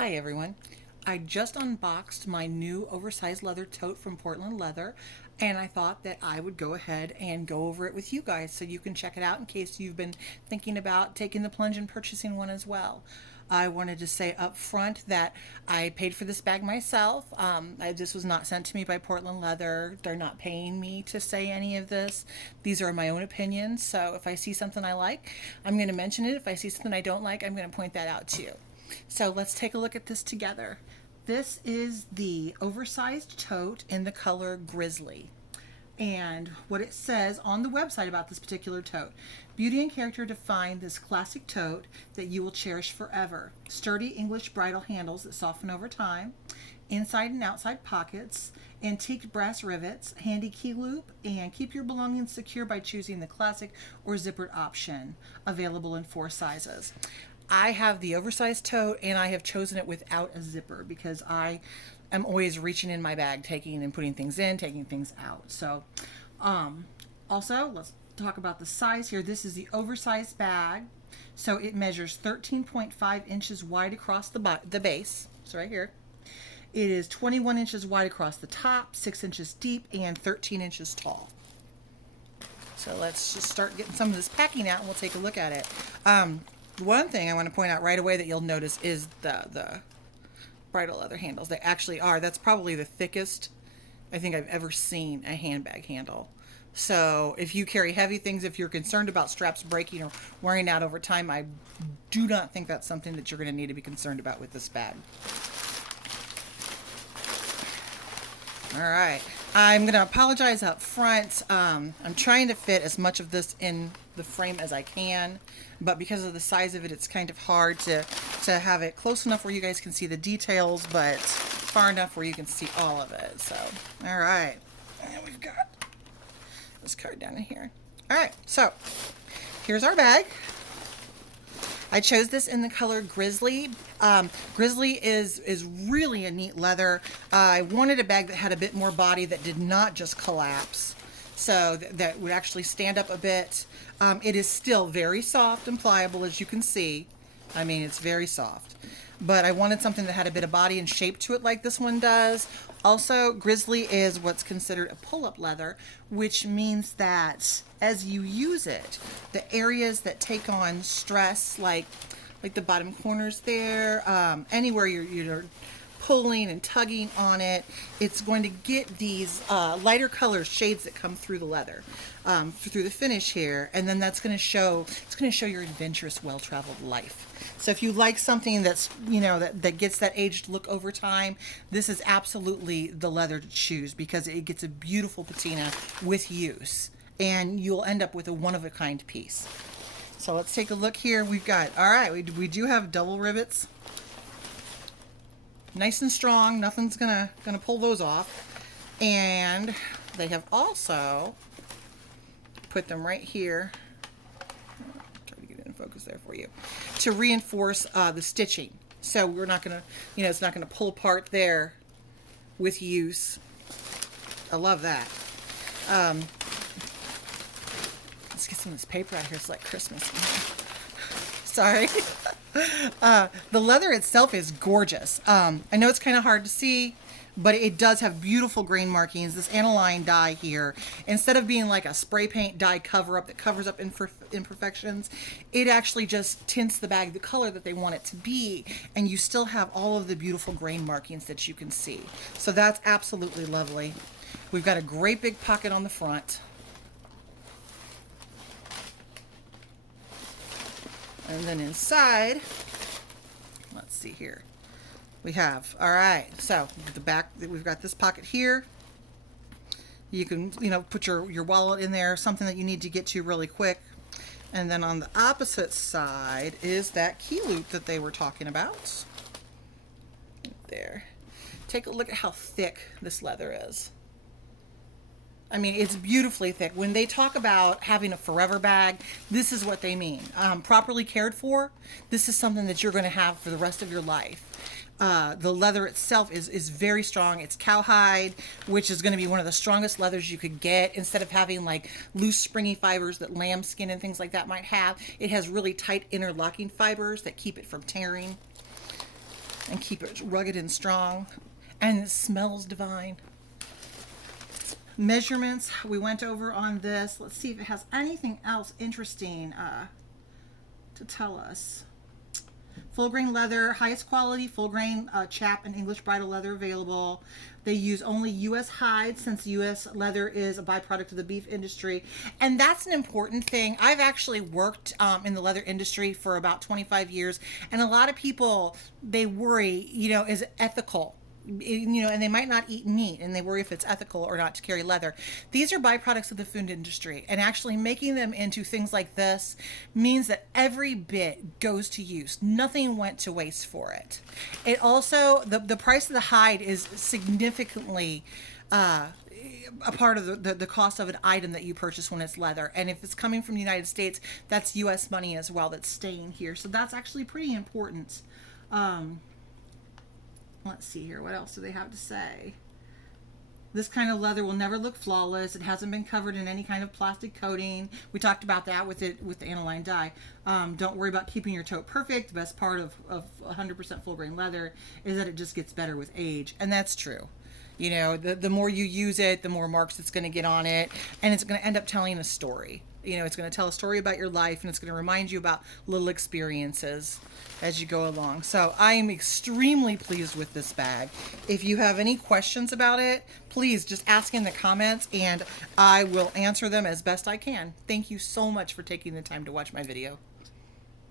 Hi everyone. I just unboxed my new oversized leather tote from Portland Leather, and I thought that I would go ahead and go over it with you guys so you can check it out in case you've been thinking about taking the plunge and purchasing one as well. I wanted to say up front that I paid for this bag myself. This was not sent to me by Portland Leather. They're not paying me to say any of this. These are my own opinions. So if I see something I like, I'm going to mention it. If I see something I don't like, I'm going to point that out to you. So let's take a look at this together. This is the oversized tote in the color Grizzly. And what it says on the website about this particular tote: beauty and character define this classic tote that you will cherish forever. Sturdy English bridle handles that soften over time, inside and outside pockets, antique brass rivets, handy key loop, and keep your belongings secure by choosing the classic or zippered option, available in 4 sizes. I have the oversized tote, and I have chosen it without a zipper because I am always reaching in my bag, taking and putting things in, taking things out. So, also, let's talk about the size here. This is the oversized bag. So it measures 13.5 inches wide across the base. So right here. It is 21 inches wide across the top, 6 inches deep, and 13 inches tall. So let's just start getting some of this packing out, and we'll take a look at it. One thing I want to point out right away that you'll notice is the bridle leather handles. They actually are. That's probably the thickest I think I've ever seen a handbag handle. So if you carry heavy things, if you're concerned about straps breaking or wearing out over time, I do not think that's something that you're going to need to be concerned about with this bag. All right. I'm going to apologize up front. I'm trying to fit as much of this in the frame as I can, but because of the size of it, it's kind of hard to have it close enough where you guys can see the details, but far enough where you can see all of it. So, all right. And we've got this card down in here. All right. So, here's our bag. I chose this in the color Grizzly. Grizzly is really a neat leather. I wanted a bag that had a bit more body, that did not just collapse, so that would actually stand up a bit. It is still very soft and pliable, as you can see. I mean, it's very soft. But I wanted something that had a bit of body and shape to it like this one does. Also, Grizzly is what's considered a pull-up leather, which means that as you use it, the areas that take on stress, like the bottom corners there, anywhere you're pulling and tugging on it, it's going to get these lighter color shades that come through the leather, through the finish here, and then that's going to show. It's going to show your adventurous, well-traveled life. So if you like something that's, that gets that aged look over time, this is absolutely the leather to choose because it gets a beautiful patina with use, and you'll end up with a one-of-a-kind piece. So let's take a look here. We've got, all right, we do have double rivets. Nice and strong. Nothing's gonna pull those off. And they have also put them right here. Try to get it in focus there for you, to reinforce the stitching. So we're not gonna, it's not gonna pull apart there with use. I love that. Let's get some of this paper out here. It's like Christmas. Sorry. The leather itself is gorgeous. I know it's kind of hard to see, but it does have beautiful grain markings. This aniline dye here, instead of being like a spray paint dye cover-up that covers up imperfections, it actually just tints the bag the color that they want it to be, and you still have all of the beautiful grain markings that you can see. So that's absolutely lovely. We've got a great big pocket on the front. And then inside, let's see here, we have, all right, so the back, we've got this pocket here. You can, put your wallet in there, something that you need to get to really quick. And then on the opposite side is that key loop that they were talking about. There. Take a look at how thick this leather is. I mean, it's beautifully thick. When they talk about having a forever bag, this is what they mean. Properly cared for, this is something that you're going to have for the rest of your life. The leather itself is very strong. It's cowhide, which is going to be one of the strongest leathers you could get. Instead of having like loose springy fibers that lambskin and things like that might have, it has really tight interlocking fibers that keep it from tearing. and keep it rugged and strong. And it smells divine. Measurements we went over on this. Let's see if it has anything else interesting to tell us. Full grain leather, highest quality full grain chap and English bridle leather available. They use only U.S. hides since U.S. leather is a byproduct of the beef industry. And that's an important thing. I've actually worked in the leather industry for about 25 years. And a lot of people, they worry, is it ethical? And they might not eat meat and they worry if it's ethical or not to carry leather. These are byproducts of the food industry, and actually making them into things like this means that every bit goes to use. Nothing went to waste for it. It also, the price of the hide is significantly a part of the cost of an item that you purchase when it's leather. And if it's coming from the United States, that's U.S. money as well that's staying here. So that's actually pretty important. Let's see here. What else do they have to say? This kind of leather will never look flawless. It hasn't been covered in any kind of plastic coating. We talked about that with the aniline dye. Don't worry about keeping your tote perfect. The best part of 100% full grain leather is that it just gets better with age. And that's true. The more you use it, the more marks it's going to get on it. And it's going to end up telling a story. It's going to tell a story about your life, and it's going to remind you about little experiences as you go along. So I am extremely pleased with this bag. If you have any questions about it, please just ask in the comments, and I will answer them as best I can. Thank you so much for taking the time to watch my video.